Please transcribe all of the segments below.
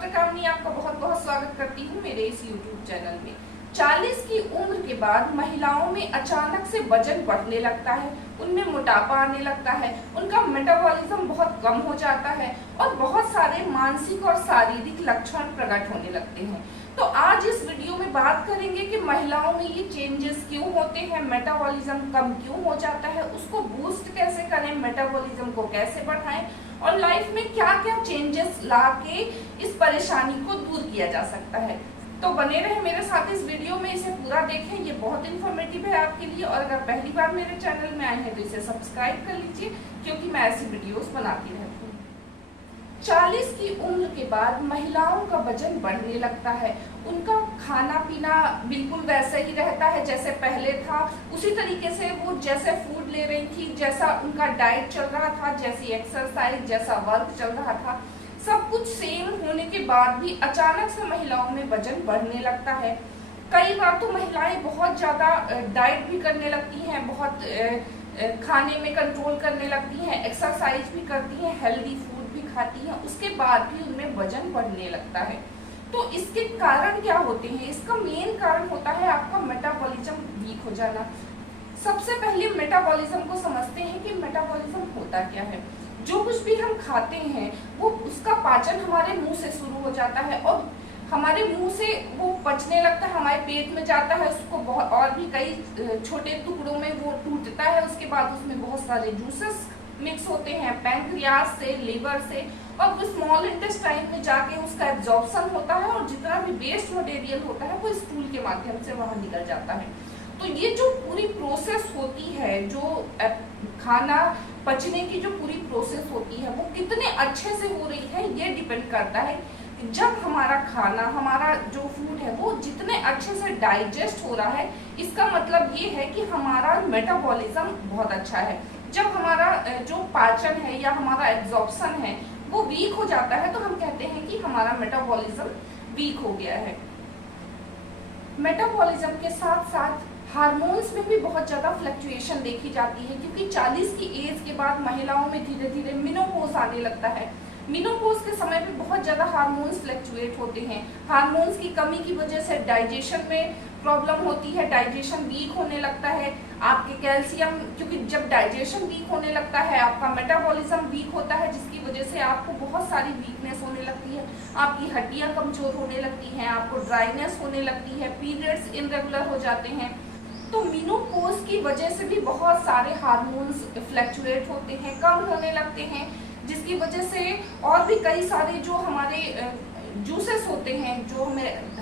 Doctor कामनी आपका बहुत बहुत स्वागत करती हूँ मेरे इस YouTube चैनल में। 40 की उम्र के बाद महिलाओं में अचानक से वजन बढ़ने लगता है, उनमें मोटापा आने लगता है, उनका मेटाबॉलिज्म बहुत कम हो जाता है और बहुत सारे मानसिक और शारीरिक लक्षण प्रकट होने लगते हैं। तो आज इस वीडियो में बात करेंगे कि महिलाओं में ये चेंजेस क्यों होते हैं, मेटाबॉलिज्म कम क्यों हो जाता है, उसको बूस्ट कैसे करें, मेटाबॉलिज्म को कैसे बढ़ाएं और लाइफ में क्या क्या चेंजेस ला के इस परेशानी को दूर किया जा सकता है। तो बने रहे मेरे साथ इस वीडियो में, इसे पूरा देखें, ये बहुत इन्फॉर्मेटिव है आपके लिए। और अगर पहली बार मेरे चैनल में आए हैं तो इसे सब्सक्राइब कर लीजिए, क्योंकि मैं ऐसी वीडियोस बनाती रहती हूँ। 40 की उम्र के बाद महिलाओं का वजन बढ़ने लगता है, उनका खाना पीना बिल्कुल वैसा ही रहता है जैसे पहले था, उसी तरीके से वो जैसे फूड ले रही थी, जैसा उनका डाइट चल रहा था, जैसी एक्सरसाइज, जैसा वर्क चल रहा था, सब कुछ सेम होने के बाद भी अचानक से महिलाओं में वजन बढ़ने लगता है। कई बार तो महिलाएं बहुत ज़्यादा डाइट भी करने लगती हैं, बहुत खाने में कंट्रोल करने लगती हैं, एक्सरसाइज भी करती हैं, हेल्दी फूड भी खाती हैं, उसके बाद भी उनमें वजन बढ़ने लगता है। तो इसके कारण क्या होते हैं? इसका मेन कारण होता है आपका मेटाबॉलिज्म वीक हो जाना। सबसे पहले मेटाबॉलिज्म को समझते हैं कि मेटाबॉलिज्म होता क्या है। जो कुछ भी हम खाते हैं वो उसका पाचन हमारे मुंह से शुरू हो जाता है और हमारे मुंह से वो पचने लगता है, हमारे पेट में जाता है, उसको बहुत और भी कई छोटे टुकड़ों में वो टूटता है। उसके बाद उसमें बहुत सारे जूसेस मिक्स होते हैं पैंक्रियास से, लीवर से, और वो स्मॉल इंटेस्टाइन में जाके उसका एब्जॉर्प्शन होता है और जितना भी वेस्ट मटेरियल होता है वो स्टूल के माध्यम से वहां निकल जाता है। तो ये जो पूरी प्रोसेस होती है, जो खाना पचने की जो पूरी प्रोसेस होती है वो कितने अच्छे से हो रही है, ये डिपेंड करता है। जब हमारा खाना, हमारा जो फूड है वो जितने अच्छे से डाइजेस्ट हो रहा है, इसका मतलब ये है कि हमारा मेटाबॉलिज्म बहुत अच्छा है। जब हमारा जो पाचन है या हमारा एब्जॉर्प्शन है वो वीक हो जाता है तो हम कहते हैं कि हमारा मेटाबॉलिज्म वीक हो गया है। मेटाबॉलिज्म के साथ साथ हार्मोन्स में भी बहुत ज़्यादा फ्लक्चुएशन देखी जाती है, क्योंकि 40 की एज के बाद महिलाओं में धीरे धीरे मेनोपॉज आने लगता है। मेनोपॉज के समय पे बहुत ज़्यादा हार्मोन्स फ्लक्चुएट होते हैं। हार्मोन्स की कमी की वजह से डाइजेशन में प्रॉब्लम होती है, डाइजेशन वीक होने लगता है, आपके कैल्शियम, क्योंकि जब डाइजेशन वीक होने लगता है आपका मेटाबॉलिज्म वीक होता है, जिसकी वजह से आपको बहुत सारी वीकनेस होने लगती है, आपकी हड्डियाँ कमजोर होने लगती हैं, आपको ड्राइनेस होने लगती है, पीरियड्स इरेगुलर हो जाते हैं। तो मेनोपॉज की वजह से भी बहुत सारे हार्मोन्स फ्लक्चुएट होते हैं, कम होने लगते हैं, जिसकी वजह से और भी कई सारे जो हमारे जूसेस होते हैं जो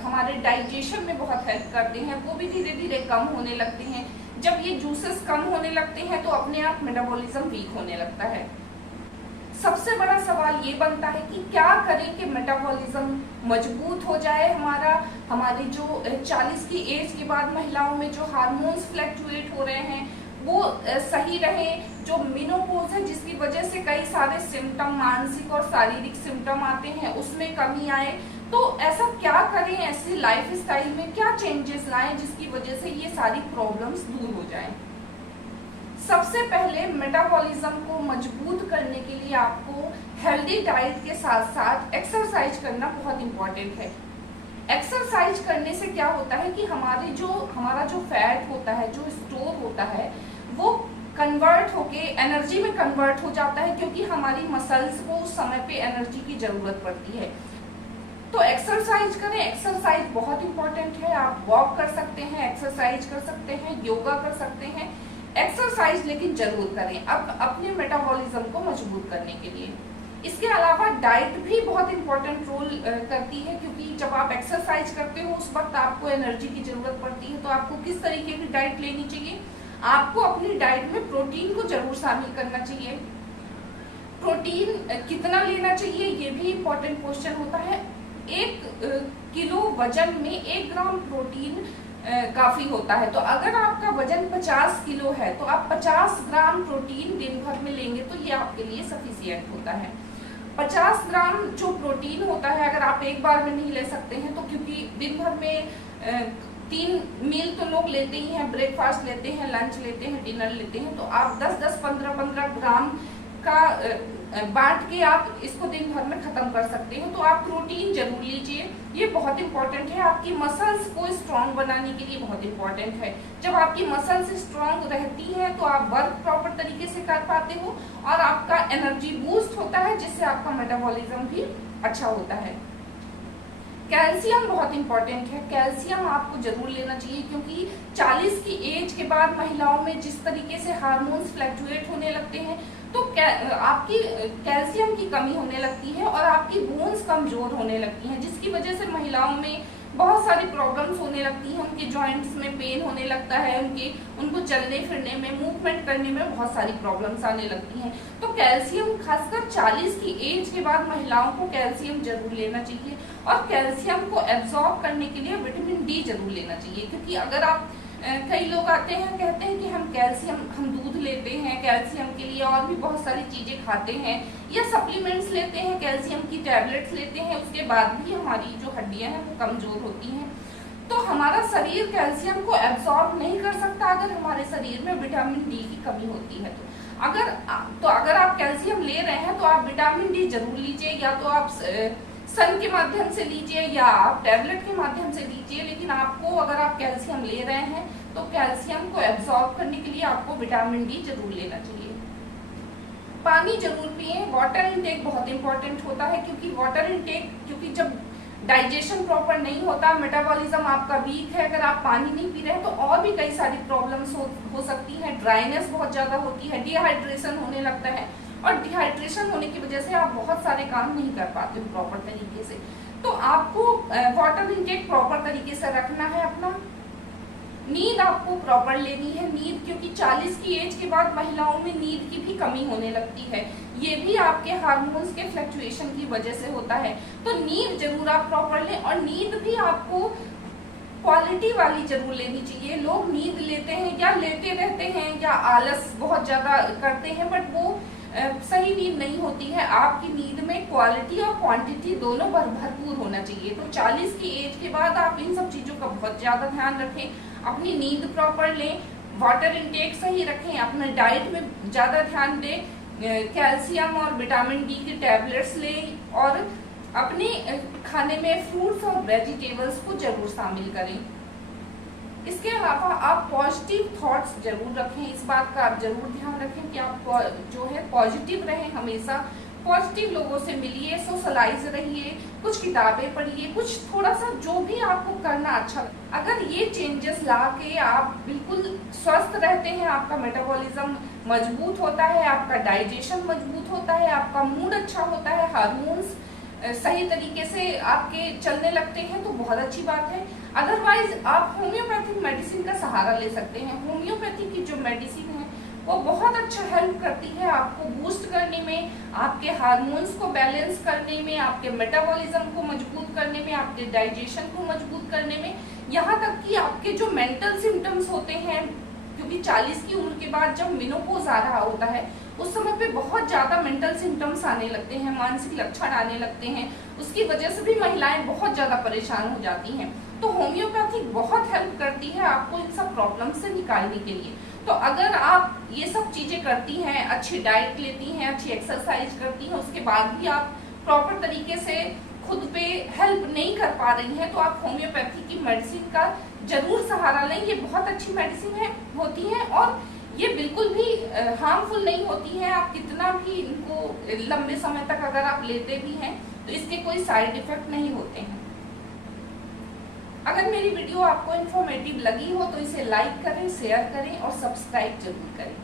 हमारे डाइजेशन में बहुत हेल्प करते हैं वो भी धीरे धीरे कम होने लगते हैं। जब ये जूसेस कम होने लगते हैं तो अपने आप मेटाबॉलिज्म वीक होने लगता है। सबसे बड़ा सवाल ये बनता है कि क्या करें कि मेटाबॉलिज्म मजबूत हो जाए, हमारी जो 40 की एज के बाद महिलाओं में जो हार्मोन्स फ्लक्चुएट हो रहे हैं वो सही रहे। जो मेनोपॉज है जिसकी वजह से कई सारे सिम्टम, मानसिक और शारीरिक सिम्टम आते हैं, उसमें कमी आए। तो ऐसा क्या करें, ऐसी लाइफ स्टाइल में क्या चेंजेस लाएं जिसकी वजह से ये सारी प्रॉब्लम्स दूर हो जाएं। सबसे पहले मेटाबॉलिज्म को मजबूत करने के लिए आपको हेल्दी डाइट के साथ साथ एक्सरसाइज करना बहुत इम्पोर्टेंट है। एक्सरसाइज करने से क्या होता है कि हमारा जो फैट होता है, जो स्टोर होता है, वो कन्वर्ट होके एनर्जी में कन्वर्ट हो जाता है, क्योंकि हमारी मसल्स को उस समय पे एनर्जी की जरूरत पड़ती है। तो एक्सरसाइज करें, एक्सरसाइज बहुत इंपॉर्टेंट है। आप वॉक कर सकते हैं, एक्सरसाइज कर सकते हैं, योगा कर सकते हैं, एक्सरसाइज लेकिन जरूर करें अब अपने मेटाबॉलिज्म को मजबूत करने के लिए। इसके अलावा डाइट भी बहुत इंपॉर्टेंट रोल करती है, क्योंकि जब आप एक्सरसाइज करते हो उस वक्त आपको एनर्जी की जरूरत पड़ती है। तो आपको किस तरीके की डाइट लेनी चाहिए? आपको अपनी डाइट में प्रोटीन को जरूर शामिल करना चाहिए। प्रोटीन कितना लेना चाहिए ये भी इम्पोर्टेंट क्वेश्चन होता है। 1 किलो वजन में 1 ग्राम प्रोटीन काफी होता है। तो अगर आपका वजन 50 किलो है तो आप 50 ग्राम प्रोटीन दिन भर में लेंगे तो ये आपके लिए सफिशिएंट होता है। 50 ग्राम जो प्रोटीन होता है अगर आप एक बार में नहीं ले सकते हैं, तो क्योंकि दिन भर में 3 मील तो लोग लेते ही हैं, ब्रेकफास्ट लेते हैं, लंच लेते हैं, डिनर लेते हैं, तो आप 10-10, 15-15 ग्राम का बांट के आप इसको दिन भर में खत्म कर सकते हो। तो आप प्रोटीन जरूर लीजिए, ये बहुत इंपॉर्टेंट है, आपकी मसल्स को स्ट्रांग बनाने के लिए बहुत इंपॉर्टेंट है। जब आपकी मसल्स स्ट्रांग रहती हैं तो आप वर्क प्रॉपर तरीके से कर पाते हो और आपका एनर्जी बूस्ट होता है, जिससे आपका मेटाबॉलिज्म भी अच्छा होता है। कैल्शियम बहुत इंपॉर्टेंट है, कैल्शियम आपको जरूर लेना चाहिए, क्योंकि 40 की एज के बाद महिलाओं में जिस तरीके से हार्मोन्स फ्लक्चुएट होने लगते हैं तो आपकी कैल्शियम की कमी होने लगती है और आपकी बोन्स कमजोर होने लगती हैं, जिसकी वजह से महिलाओं में बहुत सारी प्रॉब्लम्स होने लगती हैं। उनके जॉइंट्स में पेन होने लगता है, उनको चलने फिरने में, मूवमेंट करने में बहुत सारी प्रॉब्लम्स आने लगती हैं। तो कैल्शियम खासकर 40 की एज के बाद महिलाओं को कैल्शियम जरूर लेना चाहिए और कैल्शियम को एब्जॉर्ब करने के लिए विटामिन डी जरूर लेना चाहिए। क्योंकि अगर आप कई लोग आते हैं कहते हैं कि हम दूध लेते हैं कैल्शियम के लिए और भी बहुत सारी चीजें खाते हैं या सप्लीमेंट्स लेते हैं, कैल्शियम की टैबलेट्स लेते हैं, उसके बाद भी हमारी जो हड्डियां हैं वो कमजोर होती हैं। तो हमारा शरीर कैल्शियम को एब्जॉर्ब नहीं कर सकता अगर हमारे शरीर में विटामिन डी की कमी होती है। तो अगर आप कैल्शियम ले रहे हैं तो आप विटामिन डी जरूर लीजिए, या तो आप सन के माध्यम से लीजिए या आप टैबलेट के माध्यम से लीजिए, लेकिन आपको अगर आप कैल्शियम ले रहे हैं तो कैल्शियम को एब्जॉर्ब करने के लिए आपको विटामिन डी जरूर लेना चाहिए। पानी जरूर पिए, वाटर इनटेक बहुत इंपॉर्टेंट होता है, क्योंकि जब डाइजेशन प्रॉपर नहीं होता, मेटाबॉलिज्म आपका वीक है, अगर आप पानी नहीं पी रहे हैं तो और भी कई सारी प्रॉब्लम्स हो सकती हैं। ड्राइनेस बहुत ज्यादा होती है, डिहाइड्रेशन होने लगता है और डिहाइड्रेशन होने की वजह से आप बहुत सारे काम नहीं कर पाते हो प्रॉपर तरीके से। तो आपको वाटर इनटेक प्रॉपर तरीके से रखना है अपना। नींद आपको प्रॉपर लेनी है, नींद, क्योंकि 40 की एज के बाद महिलाओं में नींद की भी कमी होने लगती है, ये भी आपके हार्मोन्स के फ्लक्चुएशन की वजह से होता है। तो नींद जरूर आप प्रॉपर लें और नींद भी आपको क्वालिटी वाली जरूर लेनी चाहिए। लोग नींद लेते हैं या लेते रहते हैं या आलस बहुत ज्यादा करते हैं, बट वो सही नींद नहीं होती है। आपकी नींद में क्वालिटी और क्वांटिटी दोनों भरपूर होना चाहिए। तो 40 की एज के बाद आप इन सब चीजों का बहुत ज्यादा ध्यान रखें, अपनी नींद प्रॉपर लें, वाटर इनटेक सही रखें, अपने डाइट में ज्यादा ध्यान दें, कैल्शियम और विटामिन डी की टैबलेट्स लें और अपने खाने में फ्रूट्स और वेजिटेबल्स को जरूर शामिल करें। इसके अलावा आप पॉजिटिव थॉट्स जरूर रखें, इस बात का आप जरूर ध्यान रखें कि आप जो है पॉजिटिव रहें, हमेशा पॉजिटिव लोगों से मिलिए, सोशलाइज रहिए, कुछ किताबें पढ़िए, कुछ थोड़ा सा जो भी आपको करना अच्छा लगे। अगर ये चेंजेस ला के आप बिल्कुल स्वस्थ रहते हैं, आपका मेटाबॉलिज्म मजबूत होता है, आपका डाइजेशन मजबूत होता है, आपका मूड अच्छा होता है, हार्मोन्स सही तरीके से आपके चलने लगते हैं तो बहुत अच्छी बात है। अदरवाइज आप होम्योपैथिक मेडिसिन का सहारा ले सकते हैं। होम्योपैथी की जो मेडिसिन है वो बहुत अच्छा हेल्प करती है आपको बूस्ट करने में, आपके हार्मोन्स को बैलेंस करने में, आपके मेटाबॉलिज्म को मजबूत करने में, आपके डाइजेशन को मजबूत करने में, यहाँ तक कि आपके जो मेंटल सिम्टम्स होते हैं, क्योंकि 40 की उम्र के बाद जब मेनोपॉज आ रहा होता है उस समय पे बहुत ज्यादा मेंटल सिम्टम्स आने लगते हैं, मानसिक लक्षण आने लगते हैं, उसकी वजह से भी महिलाएं बहुत ज्यादा परेशान हो जाती हैं। तो होम्योपैथिक बहुत हेल्प करती है आपको इन सब प्रॉब्लम से निकालने के लिए। तो अगर आप ये सब चीजें करती हैं, अच्छी डाइट लेती हैं, अच्छी एक्सरसाइज करती हैं, उसके बाद भी आप प्रॉपर तरीके से खुद पे हेल्प नहीं कर पा रही हैं, तो आप होम्योपैथी की मेडिसिन का जरूर सहारा लें। ये बहुत अच्छी मेडिसिन होती है और ये बिल्कुल भी हार्मफुल नहीं होती है। आप कितना भी इनको लंबे समय तक अगर आप लेते भी हैं तो इसके कोई साइड इफेक्ट नहीं होते हैं। अगर मेरी वीडियो आपको इन्फॉर्मेटिव लगी हो तो इसे लाइक करें, शेयर करें और सब्सक्राइब जरूर करें।